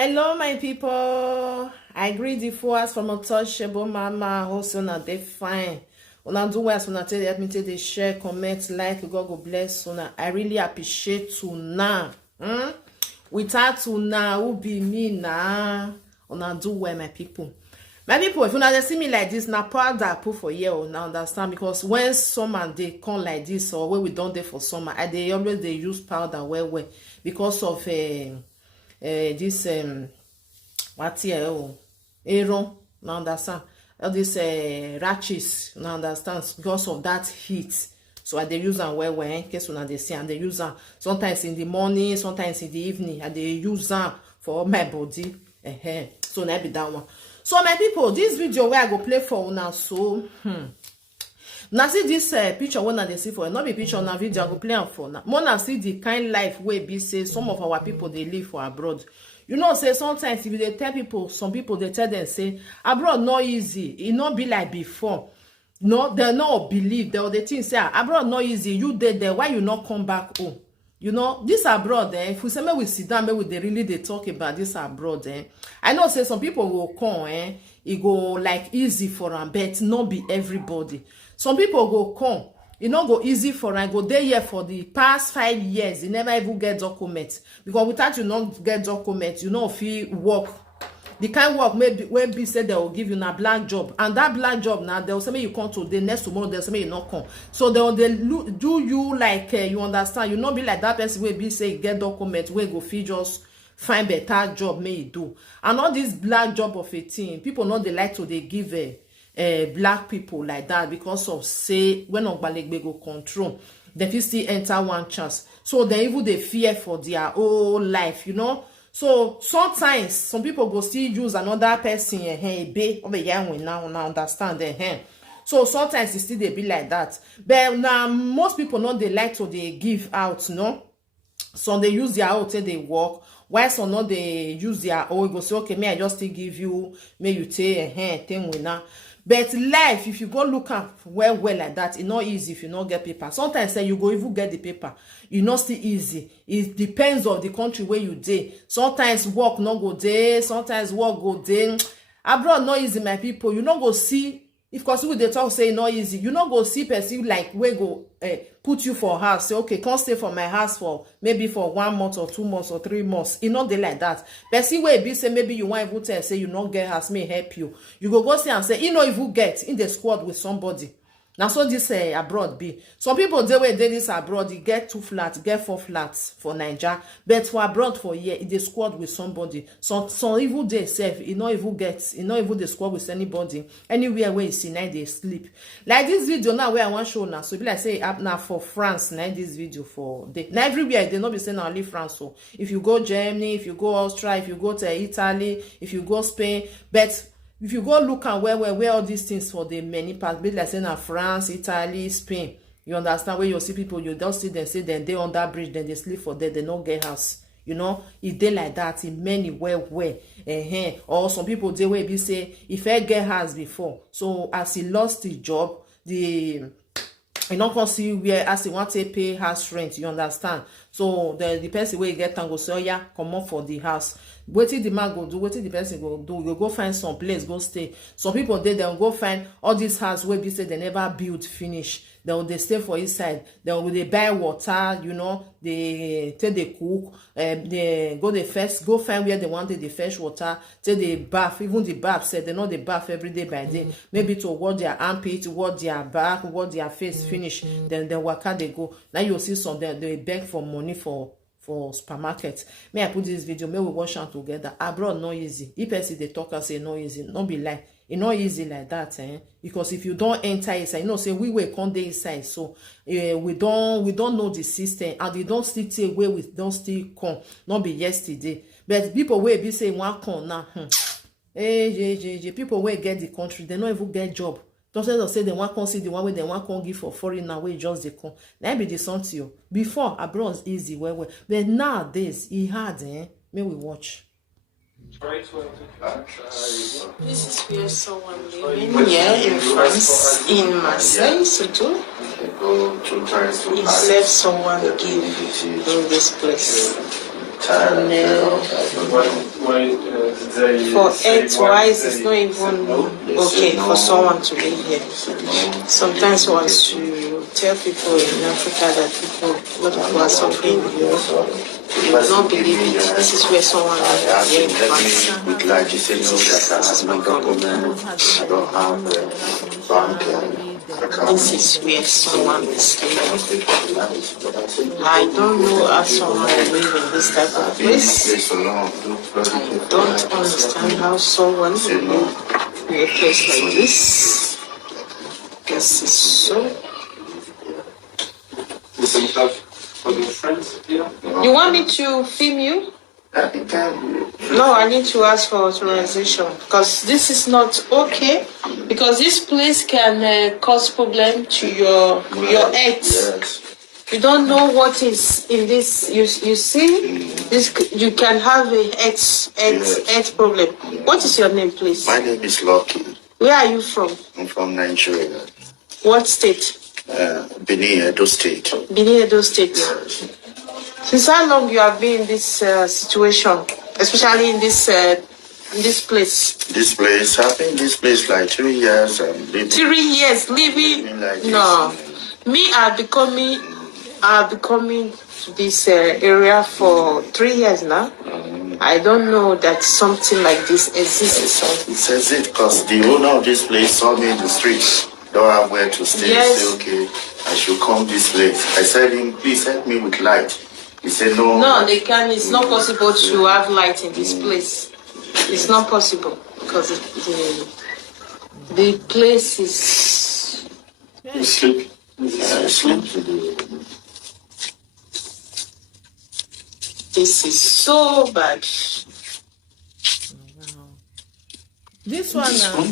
Hello, my people. I greet the followers from Untouchable Mama. Also, now they fine. Una do well, so now help me take the share, comment, like. God go bless una. I really appreciate una. Without una, who be me now? Una do well, my people. My people, if una see me like this, na powder I put for here, una understand? Because when summer they come like this, or when we don't dey for summer, they always they use powder well because of this what here Aaron, now understand, all this rashes, now understand, because of that heat. So I dey use them well in case una dey see, and they use them sometimes in the morning, sometimes in the evening, and they use them for my body. So na be that one. So my people, this video where I go play for una, so now see this picture when they see for not be picture na video I go play am for now. More now see the kind life where be say some of our people they live for abroad. You know, say sometimes if they tell people, some people they tell them say abroad not easy, it not be like before. No, they not believe they think say abroad not easy. You did there, why you not come back home? You know, this abroad, if we say we sit down, maybe they really they talk about this abroad, I know say some people will come, it go like easy for them, but not be everybody. Some people go come, it not go easy for them, go there here for the past 5 years, they never even get documents. Because without you not get documents, you know if you work. The kind work maybe when be said they will give you a black job, and that black job now they'll say you come today, next tomorrow they'll say you not come. So they do you like you understand? You not be like that person will be say get documents where go fee just find better job may do. And all this black job of 18 people not they like to they give black people like that because of say when Ogbalegbe go control they fit still enter one chance. So they even they fear for their whole life, you know. So sometimes some people go still use another person now understand so sometimes it still they be like that. But now most people not they like to they give out, no. So they use their own till they work. While some not they use their own, go say okay, may I just still give you, may you take thing winner. But life, if you go look at well like that, it's not easy if you not get paper. Sometimes say you go even get the paper, it's not still easy. It depends on the country where you dey. Sometimes work not go there, sometimes work go there. Abroad not easy, my people. You not go see. If cause they talk say not easy, you not go see person like we go put you for house. Say okay, can't stay for my house for maybe for 1 month or 2 months or 3 months. It not dey like that. Person where be say maybe you want even tell say you not get house may help you. You go see and say you know if you get in the squad with somebody. Now so this abroad be. Some people they way they this abroad, you get 2 flats, get 4 flats for Nigeria. But for abroad for year, it they squad with somebody. So even they self, it not even the squad with anybody. Anywhere where you see now they sleep. Like this video now where I want to show now. So be like say up now for France, now this video for the now everywhere they not be saying only France. So if you go Germany, if you go Austria, if you go to Italy, if you go Spain, but if you go look at where all these things for the many parts, be like saying France, Italy, Spain, you understand where you see people, you don't see them say then they on that bridge, then they sleep for there, they don't get house. You know, it they like that in many where. Or some people they will be say if I get house before, so as he lost his job, you not can see where as he want to pay house rent, you understand? So the person where you get and go say, oh yeah, come up for the house. What the man go do, what the person go do, you go find some place, go stay. Some people they'll go find all these houses where they say they never build finish. They stay for inside. They buy water, you know, they take the cook, they go find where they wanted the fresh water, take the bath, even the bath said they know the bath every day by day. Maybe to wash their armpit, wash their back, wash their face, finish. Then the worker they go. Now you see some they beg for money for supermarket. May I put this video, may we watch out together. Abroad not easy. If person they talk and say no easy, not be like it's not easy like that, because if you don't enter inside, you know, say we will come there inside, so we don't know the system, and they don't still take where we don't still come, not be yesterday. But people will be saying one come now, people will get the country, they don't even get job. Don't say they want to see the one way they want to give for foreigner way just they come. Now be the something. Before abroad is easy, well, but nowadays it hard, May we watch. This is where someone living here in France, in Marseille, surtout. He said someone give in this place. And for health-wise, it's not even okay for someone to live here. Sometimes once you tell people in Africa that a lot of people are suffering, you will not believe it. This is where someone is here in France. This is where someone is living. I don't know how someone will live in this type of place. I don't understand how someone will live in a place like this. This is so. You want me to film you? No, I need to ask for authorization because this is not okay. Because this place can cause problem to your health. You don't know what is in this. You see, this you can have a health problem. What is your name, please? My name is Lucky. Where are you from? I'm from Nigeria. What state? Benin, Edo State. Benin, Edo State. Yes. Since how long you have been in this situation, especially in this place? This place, I've been in this place like 3 years. 3 years living? Like No. Me, I've been coming to this area for 3 years now. I don't know that something like this exists. It says it because the owner of this place saw me in the street. Don't have where to stay. Yes. Say, okay, I should come this place. I said him, please help me with light. He said no. No, they can. It's not possible to have light in this place. It's not possible because the place is. Sleep. Sleep. This is so bad. This one now.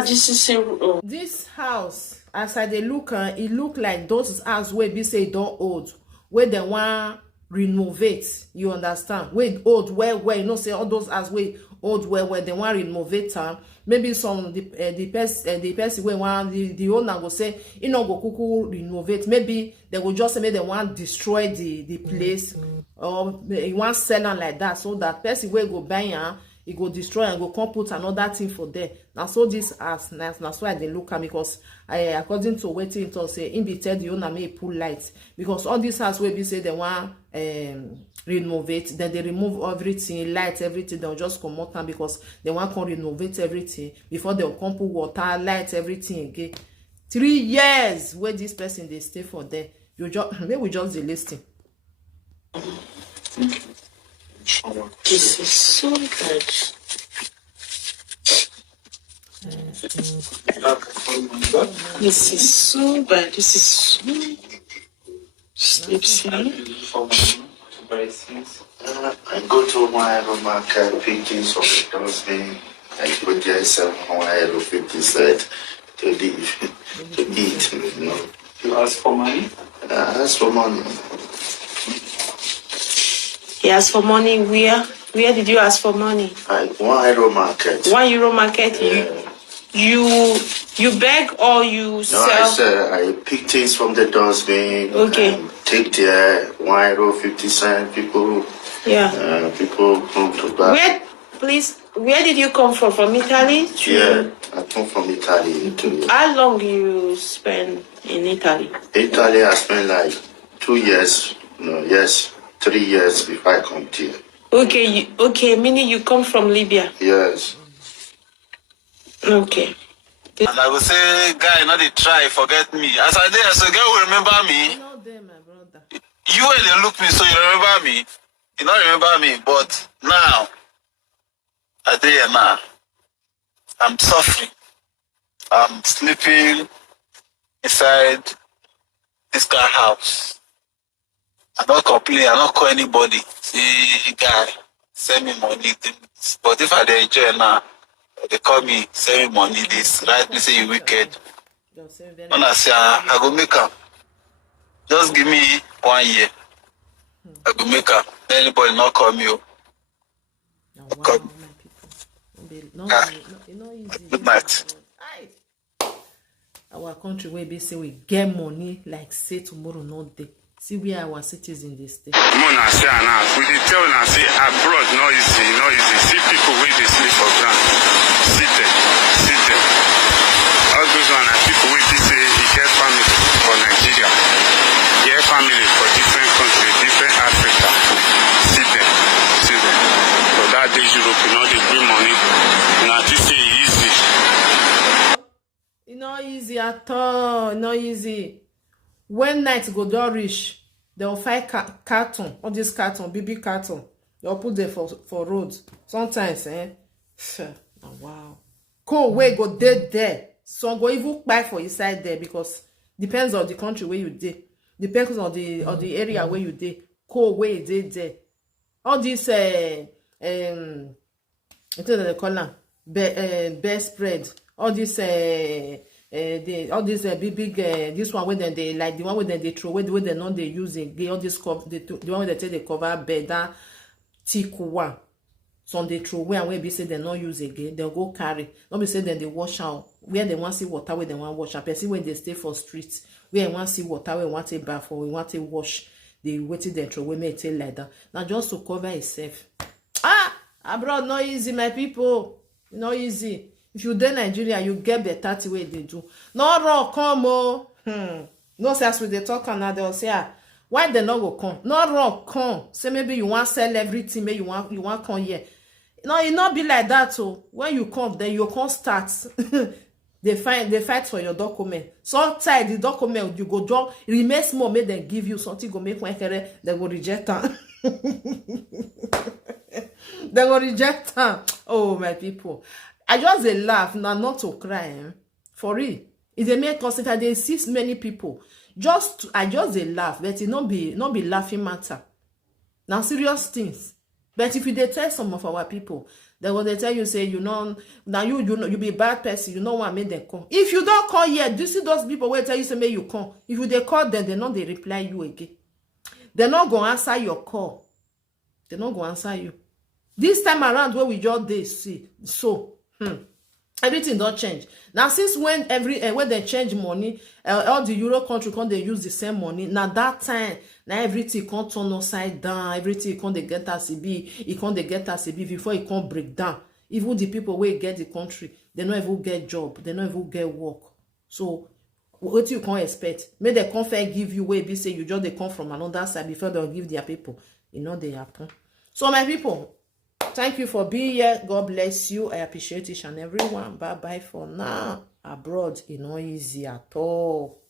This is a. This house, as I dey look, it look like those house wey be say don old, wey dem wan renovate. You understand? Wey old well, you know say all those house wey old well, dem wan renovate am. Maybe some the person wey wan the owner go say e no go kuku renovate. Maybe they go just say make dem wan destroy the place, or e wan sell am like that, so that person wey go buy am, e go destroy and go come put another thing for there. Now so this as na so I dey look am, because according to wetin he talk, say im be tell the owner make e put light, because all this house wey be say dem wan renovate, then they remove everything, light, everything, they'll just comot am because they wan come renovate everything before they'll come put water, light, everything again. 3 years where this person dey stay for there. You just maybe we just dey listen. This is so bad. This is so bad. This is so. Sleeps here. I go to my market, pick things from the dustbin. I put there 750 cents to leave, to eat. You know. You ask for money? I ask for money. He asked for money. Where did you ask for money? Like €1 market. €1 market. Yeah. You beg or you sell? No, I said I pick things from the dustbin. Okay. And take there €1.50. People. Yeah. People come to buy. Where did you come from? From Italy? Yeah, I come from Italy. How long you spend in Italy? Italy, I spent like 2 years. No, yes, 3 years before I come here. Okay, meaning you come from Libya. Yes. Okay. And I will say, guy, not they try, forget me. As I did, as a girl will remember me. You know them, my brother. You when they look me, so you remember me. You don't remember me, but now, I did here now. I'm suffering. I'm sleeping inside this car house. I don't complain, I don't call anybody. See, guy, send me money. But if I dey enjoy now, they call me, send me money, this, right? Me say you wicked. When I say, I go make am. Just give me 1 year. I go make am. Anybody not call me. Oh, wow, my people. Good night. Our country where they say we get money like say tomorrow not day. See where our citizens they stay. Mona say now, we dey tell na say abroad no easy, no easy. See people wey dey sleep for ground. See them. All those one are people wey be say he get family for Nigeria. He get family for different countries, different Africa. See them. So that day Europe, you know, they bring money. Now this say easy. It's not easy at all. Not easy. When night go down reach, they'll find carton, all this carton, BB carton. They'll put them for roads. Sometimes, oh, wow. Cold way go dead there. So go even buy for inside there because depends on the country where you dey. Depends on the area where you dey. Cold way dead there. All this what do they call them? Bear spread. All this all these big this one where they like the one where they throw away, the way they know they use it, all this the one where they take the cover bed that thick one. Some they throw away and where be say they not use again, they'll go carry. Not be say then they wash out where they want to see water, where they want to wash out. Person when they stay for streets, where they want to see water, where they want to bath or we want to wash, they waited they throw away may tell like that. Now just to cover itself. Abroad not easy, my people. Not easy. If you dey Nigeria, you get better way they do. No wrong come No say as we dey talk and they'll say why they not go come? No wrong come. Say maybe you want sell everything, maybe you want come here. No, it not be like that. So when you come, then you come start. they fight for your document. Sometimes the document you go draw remain small, make them give you something go make one they go reject them. They go reject them. Oh my people. I just dey laugh now, not to cry. For real. If they make us, if I dey see many people, I just dey laugh, but it not be laughing matter. Now serious things. But if you dey tell some of our people, they will tell you say you know now you be bad person, you know what make them come. If you don't call yet, do you see those people will tell you say make you come? If you dey call them, they not they reply you again. They're not gonna answer your call. They're not gonna answer you. This time around where we just dey see so. Everything don't change now since when they change money all the Euro country come they use the same money now that time now everything can't turn upside down, everything can't they get as it be, it can't they get as it be before it can't break down. Even the people where get the country, they don't even get job, they don't even get work. So what you can't expect? May they come fair give you way be say you just they come from another side before they'll give their people. You know they happen. So my people, thank you for being here. God bless you. I appreciate each and everyone. Bye bye for now. Abroad, it's not easy at all.